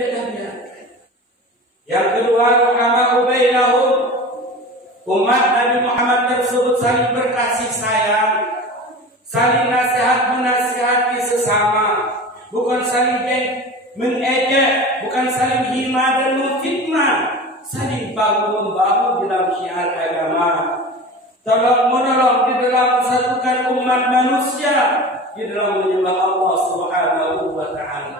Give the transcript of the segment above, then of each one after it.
beda-beda. Yang kedua, ruhama'u bainahum, umat Nabi Muhammad tersebut saling berkasih sayang, saling nasihat menasihati sesama, bukan saling mengejek, bukan saling hina dan memfitnah, saling bahu-membahu dalam syiar agama, tolong menolong di dalam satukan umat manusia di dalam menyembah Allah Subhanahu wa taala.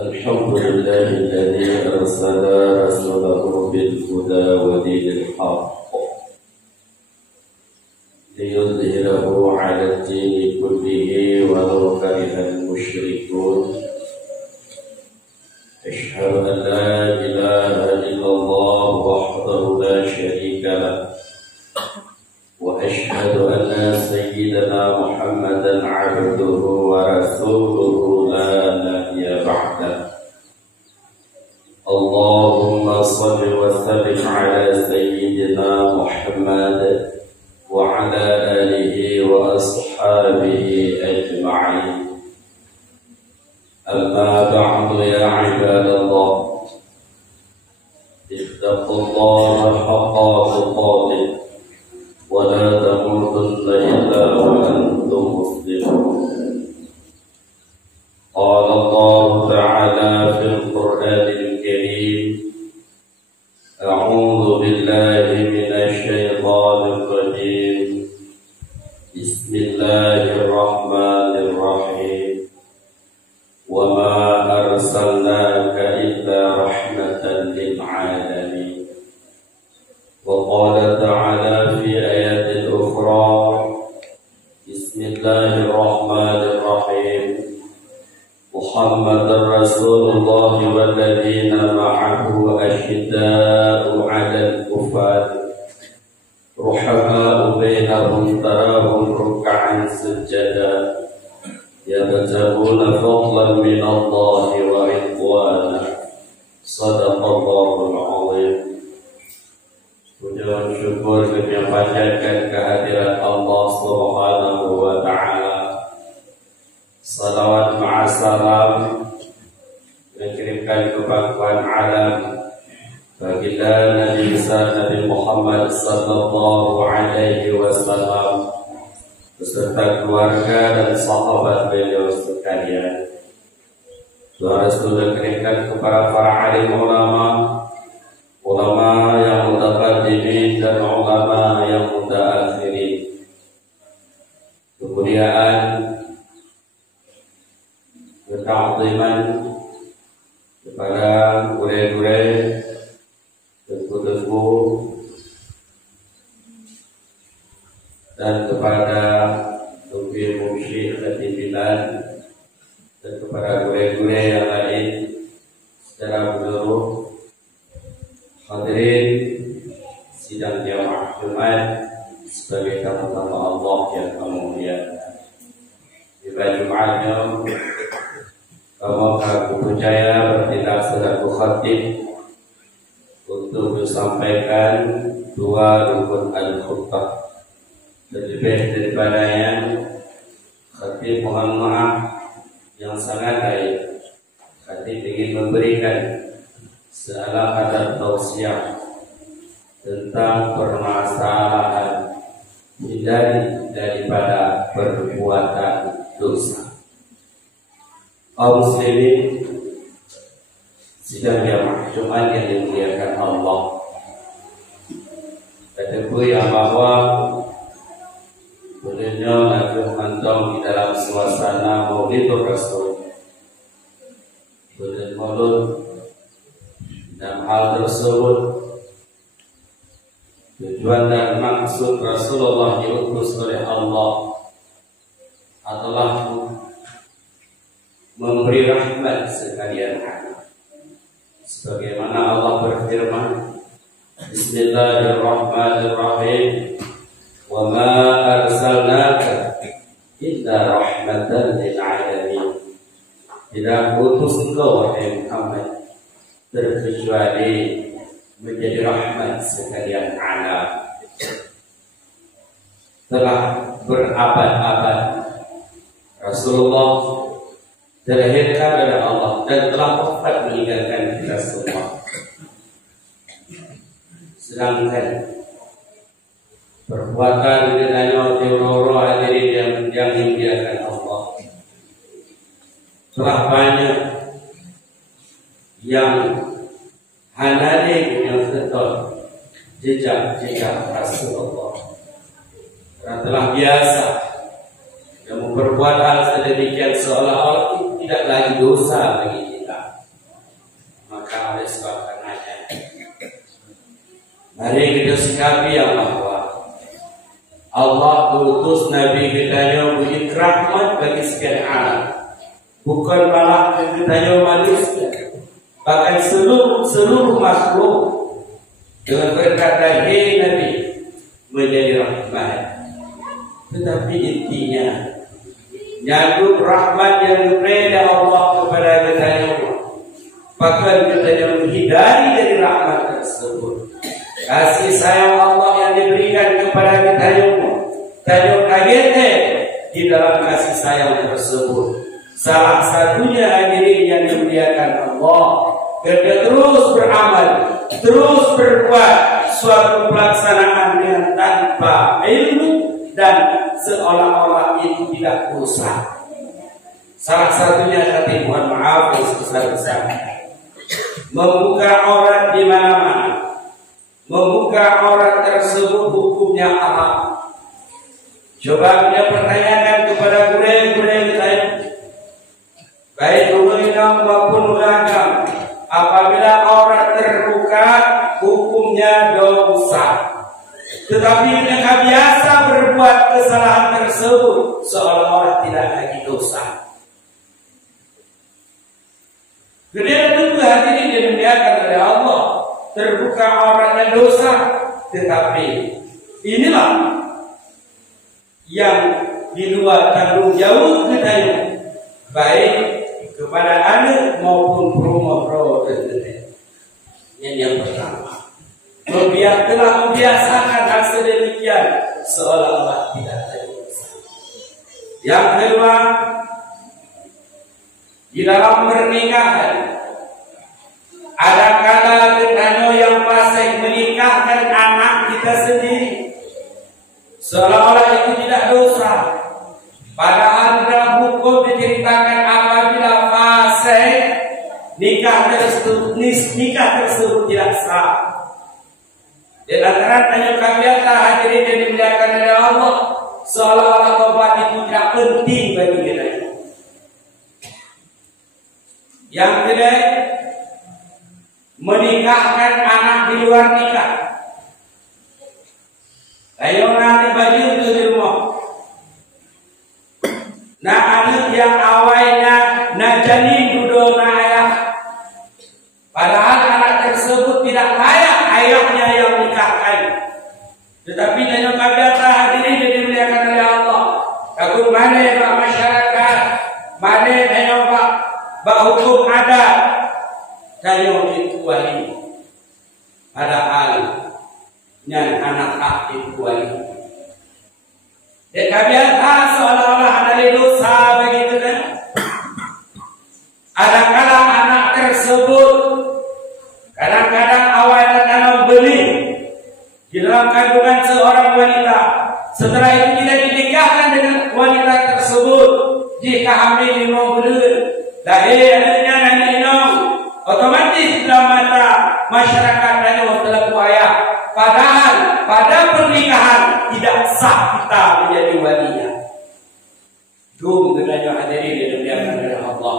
Alhamdulillahilladzi arsala rasulahu bil huda wa dinil haqq liyudhhirahu 'ala ad-dini kullihi walau karihal musyrikun. Asyhadu an la ilaha illallah wahdahu la syarika lah wa asyhadu anna sayyidana Muhammadan 'abduhu wa rasuluhu la nabiyya ba'dah. Allahumma salli wa sallim ala sayyidina Muhammad wa ala alihi wa ashabihi ajma'in. Amma ba'du ya ibadallah, ittaqullaha haqqa tuqatih wa la tamutunna illa wa antum muslimun. Qala Allah ta'ala fil Qur'anil Karim, a'udzu billahi minasy syaithanir rajim. Bismillahirrahmanirrahim. Wa ma arsalnaka illa rahmatan lil 'alamin. Wa qala ta'ala fi ayatin ukhra, Bismillahirrahmanirrahim. Muhammadar Rasulullah walladzina ma'ahu asyidda'u 'alal kuffar ruhama'u bainahum tarahum ruk'an sujada yabtaguna fadlan minallahi wa ridwana. Shadaqallahul 'azim. Puja dan syukur kami panjatkan kehadirat Allah Subhanahu wa ta'ala. Salawat ma'asalam mengirimkan kebanggaan alam baginda Nabi besar Nabi Muhammad sallallahu alaihi wasallam beserta keluarga dan sahabat beliau sekalian. Doa restu dikirimkan kepada para alim ulama yang mutaqaddimin dan ulama yang mutaakhirin. Kemuliaan ta'ziman kepada guru-guru, tengku-tengku, dan kepada tubi musyrik khatibilan, dan kepada guru-guru yang lain secara menyeluruh. Hadirin sidang jamaah Jumat sebagai tamu-tamu Allah yang kami muliakan. Di Jumatnya aku percaya bertindak selaku khatib untuk disampaikan dua rukun al-khutbah. Lebih daripadanya, khatib mohon maaf yang sangat baik. Khatib ingin memberikan sealah ada tausiah tentang permasalahan hindari daripada perbuatan dosa. Kaum muslimin sidang jamaah Jumat yang dimuliakan Allah, ketahui bahwa beliau lagi mantau di dalam suasana Maulidur Rasul, Maulud, dan hal tersebut tujuan dan maksud Rasulullah diutus oleh Allah adalah memberi rahmat sekalian anak. Sebagaimana Allah berfirman, Bismillahirrahmanirrahim, wa ma arsalnaka illa rahmatan lil alamin. tidak utus engkau wahai Muhammad terkecuali menjadi rahmat sekalian alam. Telah berabad-abad Rasulullah dilahirkan oleh Allah dan telah wafat meninggalkan kita semua. Sedangkan perbuatan kita teororo hadirin yang dimuliakan Allah telah banyak yang hanalik yang betul jejak-jejak Rasulullah. Karena telah biasa yang memperbuat hal sedemikian seolah-olah tidak lagi dosa bagi kita. Maka oleh sebab karenanya mari kita sikapi yang bahwa Allah utus Nabi kita yang menjadi rahmat bagi sekian alam, bukan malah kita yang manusia, bahkan seluruh makhluk dengan berkata hey Nabi menjadi rahmat. Tetapi intinya nyambung rahmat yang diberi Allah kepada kita yang bahkan kita yang menghindari dari rahmat tersebut. Kasih sayang Allah yang diberikan kepada kita yang kaget di dalam kasih sayang tersebut. Salah satunya hadirin yang dimuliakan Allah, kita terus beramal, terus berbuat suatu pelaksanaan yang tanpa ilmu dan seolah-olah itu tidak dosa. Salah satunya tadi mohon maaf yang sebesar-besarnya membuka aurat di mana-mana. Membuka aurat tersebut hukumnya apa? Coba kita pertanyakan kepada guru-guru kita, baik ulama maupun ulama, apabila aurat terbuka hukumnya dosa. Tetapi mereka biasa berbuat kesalahan tersebut seolah-olah tidak lagi dosa. Kemudian tentu hati ini dimuliakan oleh Allah, terbuka auratnya dosa, tetapi inilah yang di luar tanggung jawab kita, baik kepada anak maupun promo yang pertama. Telah membiasakan hal sedemikian seolah-olah tidak terdosa. Yang kedua, di dalam pernikahan ada kala kita yang pasang menikahkan anak kita sendiri seolah-olah itu tidak dosa. Padahal dalam hukum diceritakan apabila pasang nikah tersebut tidak sah. Dan antara tanya kabiata hadirin yang dimuliakan oleh Allah, seolah-olah tobat itu tidak penting bagi kita. Yang kedua, menikahkan anak di luar nikah. Ayo nanti baju itu di rumah. Nah anak yang awalnya nak jadi duduk ayah, padahal anak tersebut tidak layak ayahnya yang nikahkan. Tetapi dengan kata hadirin yang dimuliakan oleh Allah, takut mana pak masyarakat, mana yang pak hukum adat, saya itu wali. Padahal yang anak hak itu wali. Dan kebiasa seolah-olah ada dosa begitu kan? Ada kala anak tersebut kadang-kadang awalnya tanam benih di dalam kandungan seorang wanita. Setelah itu tidak dinikahkan dengan wanita tersebut. Jika hamil di bulan, lahirnya nanti otomatis dalam mata masyarakat hanya telah ayah. Padahal pada pernikahan tidak sah kita menjadi walinya. Dum dengannya hadirin yang dimuliakan oleh Allah.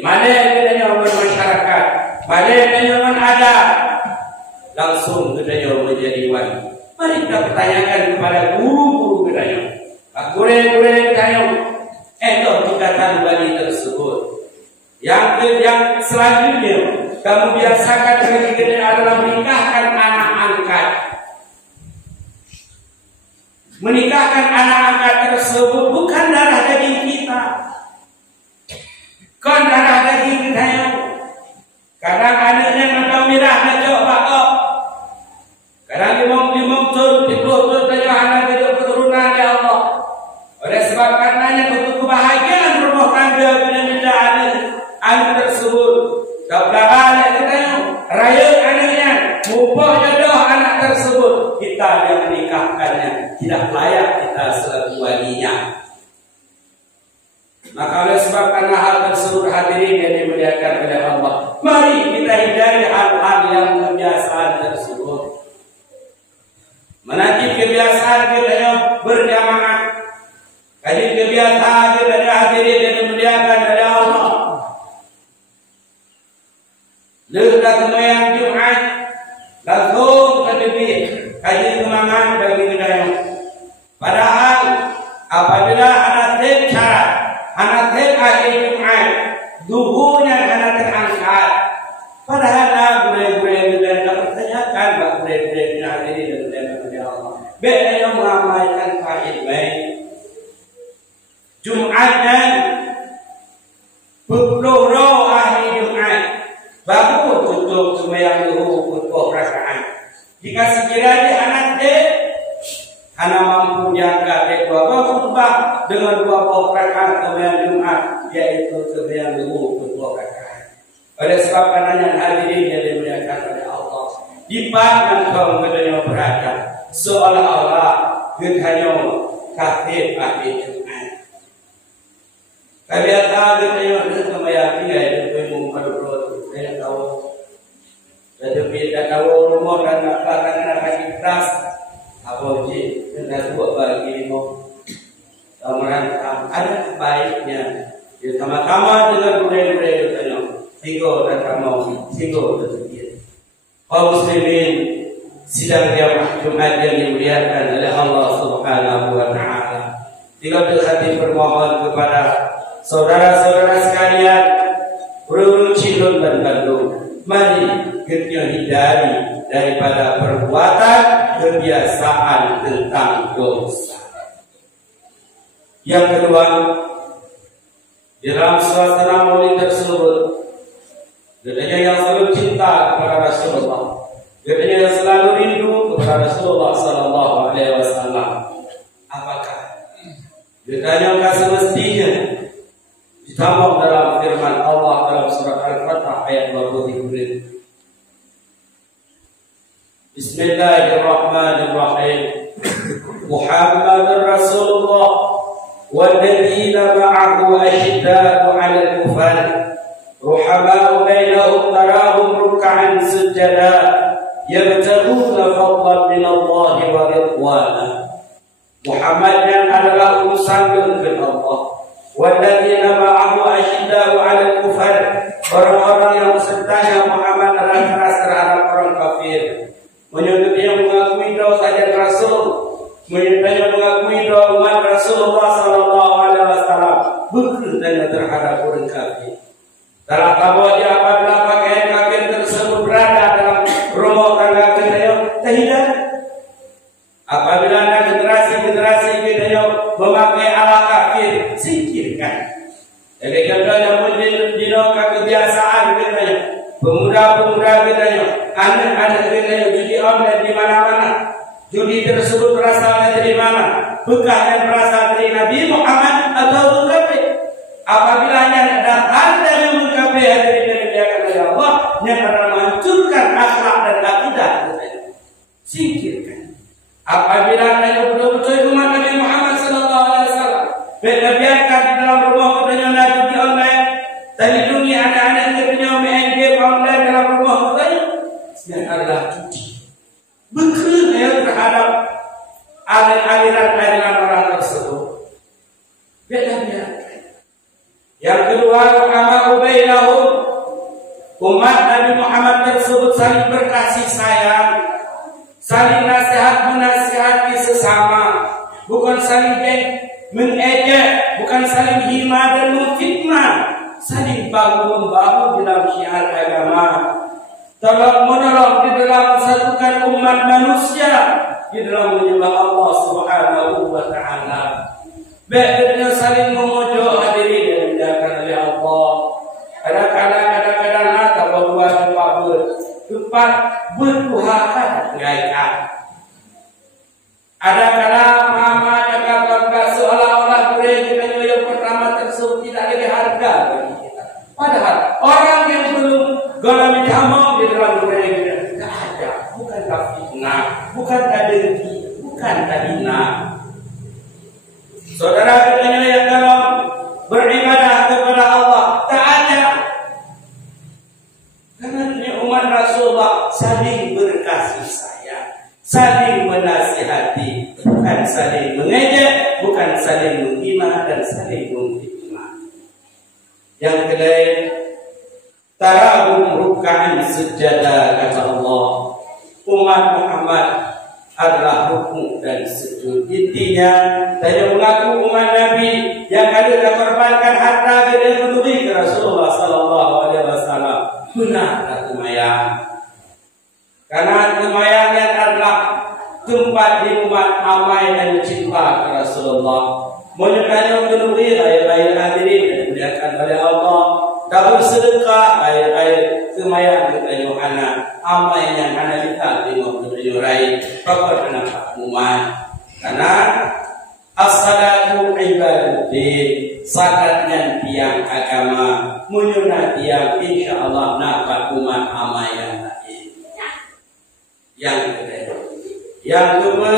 Mana yang masyarakat, mana yang ada, langsung kita menjadi wali. Mari kita pertanyakan kepada guru-guru kita, guru-guru kita, itu tingkatan wali tersebut. Yang selanjutnya, kamu biasakan bagi kita adalah menikahkan anak angkat. Menikahkan anak angkat tersebut bukan darah daging kita. Kan darah daging kita. Kadang anaknya nonton merah nak jauh bakok. Kadang limong tur, dipuluh tanya anak hidup keturunan ya Allah. Oleh sebab karenanya untuk kebahagiaan rumah tangga bila minta anak tersebut. Tak berapa kita raya anaknya, mupah jodoh anak tersebut. Kita yang menikahkannya tidak layak kita selaku walinya. Maka oleh sebab karena hal tersebut hadirin yang dimuliakan oleh Allah, mari kita hindari hal-hal yang kebiasaan tersebut. Menanti kebiasaan kita yang berjamaah, kaji kebiasaan kita yang hadirin yang dimuliakan oleh Allah. Lepas kemayang Jumat, langsung ke tepi kaji kemangan bagi kita yang. Padahal apabila anak syarat anak hari Jumat, duhurnya anak terangkat. Padahal lah gure-gure dan tak pertanyakan bahawa gure-gure dan hadirin dan oleh Allah. Beda yang mengamalkan faid baik. Jumat dan pukul hari Jumat baru tutup sembahyang duhur pukul rakaat. Jika sekiranya anak anak mampu diangkat dua khutbah dengan 2 rakaat sembahyang Jumat, yaitu sembahyang duhur pukul rakaat. Oleh sebab karenanya hadirin yang dimuliakan oleh Allah, dipandang kaum bedanya berada seolah-olah gedanya kafir ahli Jumat. Kebiasaan gedanya sembahyang tinggal di muka dulu, saya tahu. Tetapi tak tahu rumah dan nak haji keras. Apa uji dan buat bagi ilmu merantau ada baiknya ya, sama-sama dengan budaya-budaya kita singgah dan kamu singgah tersebut. Kaum muslimin sidang Jumat yang dimuliakan oleh Allah Subhanahu wa taala. Jika hati bermohon kepada saudara-saudara sekalian, berurut cilun dan kandung, mari kita hindari daripada perbuatan kebiasaan tentang dosa. Yang kedua, dalam suasana maulid tersebut, katanya yang selalu cinta kepada Rasulullah, katanya yang selalu rindu kepada Rasulullah Sallallahu Alaihi Wasallam. Apakah? Katanya semestinya ditambah dalam firman Allah dalam surat Al-Fatah ayat 23. Bismillahirrahmanirrahim. Muhammadur Rasulullah walladzina ma'ahu asyiddatu 'alal kufar ruhamau bainahum tarahum ruk'an sujada yabtaghuna fadlan min Allah wa ridwana. Muhammad yang adalah utusan dari Allah. Walladzina ma'ahu asyiddatu 'alal kufar, orang-orang yang sertanya Muhammad adalah keras terhadap orang kafir. Menyebut yang mengakui doa saja Rasul, menyebut yang mengakui doa umat Rasulullah Sallallahu Alaihi Wasallam, berkaitan terhadap orang kafir. Dalam kabar dia apabila pakaian kafir tersebut berada dalam rumah tangga kita yang tidak. Apabila ada generasi kita yang memakai ala kafir, singkirkan. Jadi contohnya menjadi kebiasaan kita yang pemuda-pemuda kita yang anak-anak kita yang judi online di mana-mana. Judi tersebut berasal dari mana? Bukan berasal dari Nabi Muhammad atau kafir. Apabila yang datang dari kafir dari oleh Allah yang akan menghancurkan akhlak dan akidah kita, singkirkan. Apabila yang betul-betul umat Nabi Muhammad Sallallahu Alaihi Wasallam biarkan di dalam rumah katanya judi online, dan lindungi anak-anak kita main game online dalam rumah katanya, yang adalah judi. Berkena terhadap aliran-aliran orang tersebut. Beda-beda. Yang kedua, ruhamau bainahum, umat Nabi Muhammad tersebut saling berkasih sayang, saling nasihat menasihati sesama, bukan saling mengejek, bukan saling hina dan memfitnah, saling bahu-membahu dalam syiar agama, tolong menolong di dalam satukan umat manusia di dalam menyembah Allah Subhanahu wa taala. Baiknya saling memujuk hadirin yang dimuliakan oleh Allah. tempat bertuhakan gaikan. Ada kala mama jaga seolah-olah mereka yang pertama tersebut tidak ada harga bagi kita. Padahal orang yang belum golongan kamu di dalam mereka tidak ada, bukan fitnah, bukan dengki, bukan hina. Saudara katanya yang kalau beribadah kepada Allah tak ada. Karena umat Rasulullah saling berkasih sayang, saling menasihati, bukan saling mengejek, bukan saling menghina dan saling memfitnah. Yang kedua, tarahum ruk'an sujada kata Allah. Umat Muhammad adalah rukuk dan sujud. Intinya, saya mengaku umat Nabi yang ada korbankan harta dan menuhi ke Rasulullah Sallallahu Alaihi Wasallam. Benar kemayang. Karena kemayang yang adalah tempat di umat amai dan cinta ke Rasulullah. Menyukanya menuhi air-air hadirin dan dimuliakan oleh Allah. Tak bersedekah air-air kemayang kita Yohana. Amai yang hana kita tengok berjurai. Bapak kenapa umat? Karena as-salatu ibaduddin. Sakatnya tiang agama. Menyunat tiang insyaAllah nampak umat amai yang lain. Yang kedua. Yang kedua.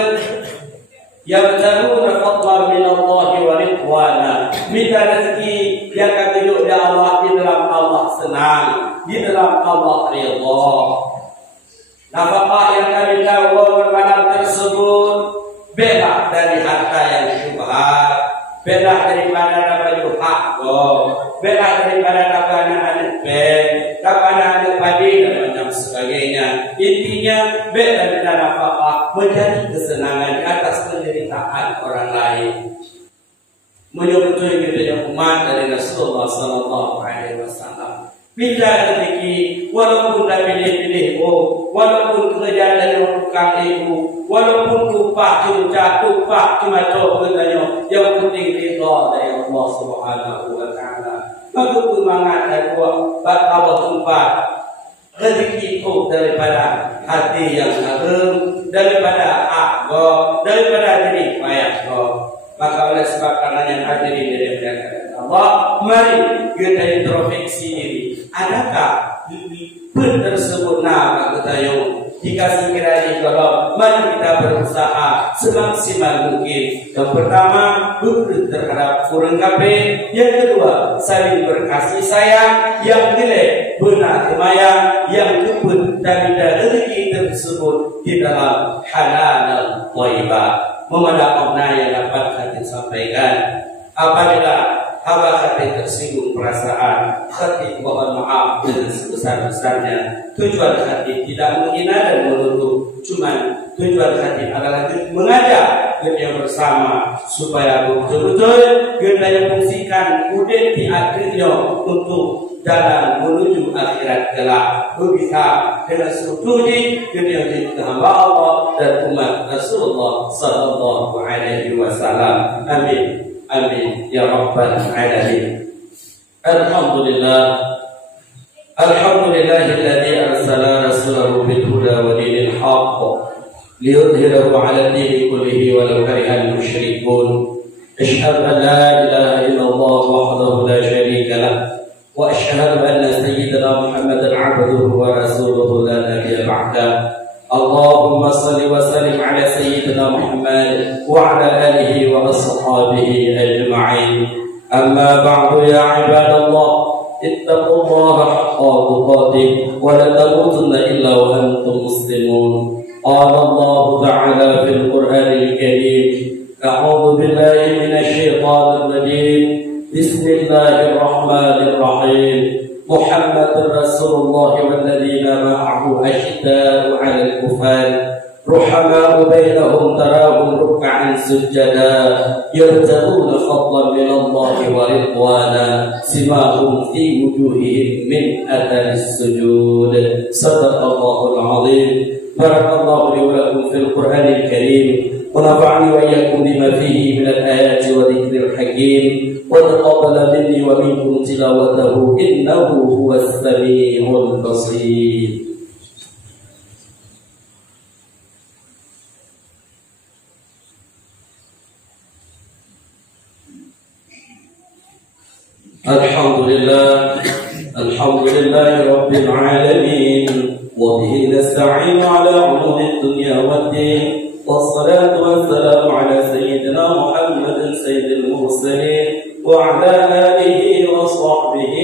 Yabtaguna fadlan min Allah wa ridwana. Minta rezeki yang ketujuh dari Allah, di dalam Allah senang, di dalam Allah ridha. Nafkah yang kami tahu bermalam tersebut bebas dari harta yang syubhat, bebas daripada baju hakko, bebas daripada anak bank, anak padi dan macam sebagainya. Intinya bebas dari nafkah menjadi kesenangan di atas penderitaan orang lain. Menyebutkan kita umat dari Rasulullah Sallallahu Alaihi Wasallam. Bila rezeki, walaupun dah pilih-pilih, walaupun kerja dari tukang ibu, walaupun tumpah cuma katanya, yang penting ridha dari Allah Subhanahu Wa Taala. Maka semangat dan Allah tumpah rezeki itu daripada hati yang harum, daripada akbar, daripada diri payah. Maka oleh sebab karenanya hadirin dari Allah, mari kita introspeksi diri. Adakah pun tersebut nama kita yang jika sekiranya kalau mari kita berusaha semaksimal mungkin. Yang pertama, berhenti terhadap kurang kabeh. Yang kedua, saling berkasih sayang. Yang ketiga, benar kemayang. Yang keempat, dari rezeki tersebut di dalam halal dan thayyibah. Memadam makna yang dapat kami sampaikan. Apabila hamba kami tersinggung perasaan, hati mohon maaf dengan sebesar-besarnya. Tujuan hati tidak menghina dan menuduh, cuma tujuan hati adalah mengajak kita bersama supaya betul-betul kita fungsikan udin di akhirnya untuk jalan menuju akhirat kelak. Bisa dengan setuju kita hamba Allah dan umat Rasulullah Sallallahu Alaihi Wasallam. Amin. Amin ya rabbal alamin. Alhamdulillah. Alhamdulillahilladzi arsala rasulahu bil huda wa dinil haqq liyudhhirahu 'ala ad-din kullihi walau karihal musyrikun. Asyhadu an la ilaha illallah wahdahu la syarika lah wa asyhadu anna sayyidana Muhammadan 'abduhu wa rasuluhu la nabiyya ba'da. Allahumma salli wa sallim ala sayyidina Muhammad wa ala alihi wa ashabihi ajma'in. Amma ba'du ya ibadallah, ittaqullaha haqqa tuqatih wa la tamutunna illa wa antum muslimun. Qala Allah ta'ala fil Qur'anil Karim, a'udzu billahi minasy syaithanir rajim. Bismillahirrahmanirrahim. محمد رسول الله والذين معه أشداء على الكفار رحماء بينهم تراهم ركعا سجدا يبتغون فضلا من الله ورضوانا سماهم في وجوههم من أثر السجود. صدق الله العظيم. بارك الله لي ولكم في القرآن الكريم ونفعني وإياكم بما فيه من الآيات وذكر الحكيم وتقبل مني ومنكم تلاوته إنه هو السميع البصير. الحمد لله رب العالمين، وبه نستعين على أمور الدنيا والدين، والصلاة والسلام على سيدنا محمد سيد المرسلين وعلى آله وصحبه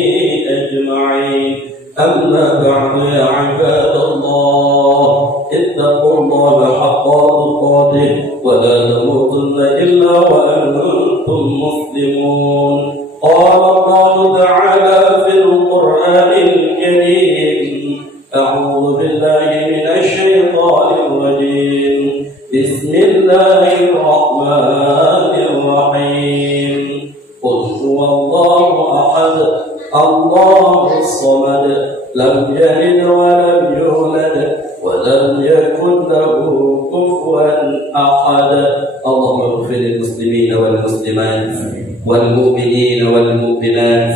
أجمعين. أما بعد يا عباد الله، اتقوا الله حق تقاته ولا تموتن إلا وأنتم مسلمون. قال الله تعالى في القرآن الكريم: أعوذ بالله من الشيطان الرجيم، بسم الله الرحمن الرحيم. قل هو الله أحد الله الصمد، لم يلد ولم يولد ولم يكن له كفوا أحد. اللهم اغفر للمسلمين والمسلمات والمؤمنين والمؤمنات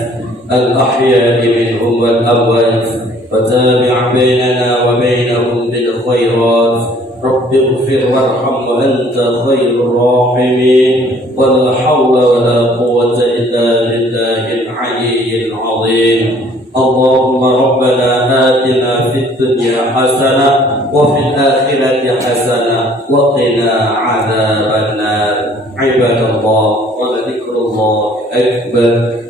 الأحياء منهم والأموات، وتابع بيننا وبينهم بالخيرات. رب اغفر وارحم وأنت خير الراحمين، ولا حول ولا قوة إلا بالله العلي العظيم. اللهم ربنا آتنا في الدنيا حسنة وفي الآخرة حسنة وقنا عذاب النار. عباد الله، ولذكر الله أكبر.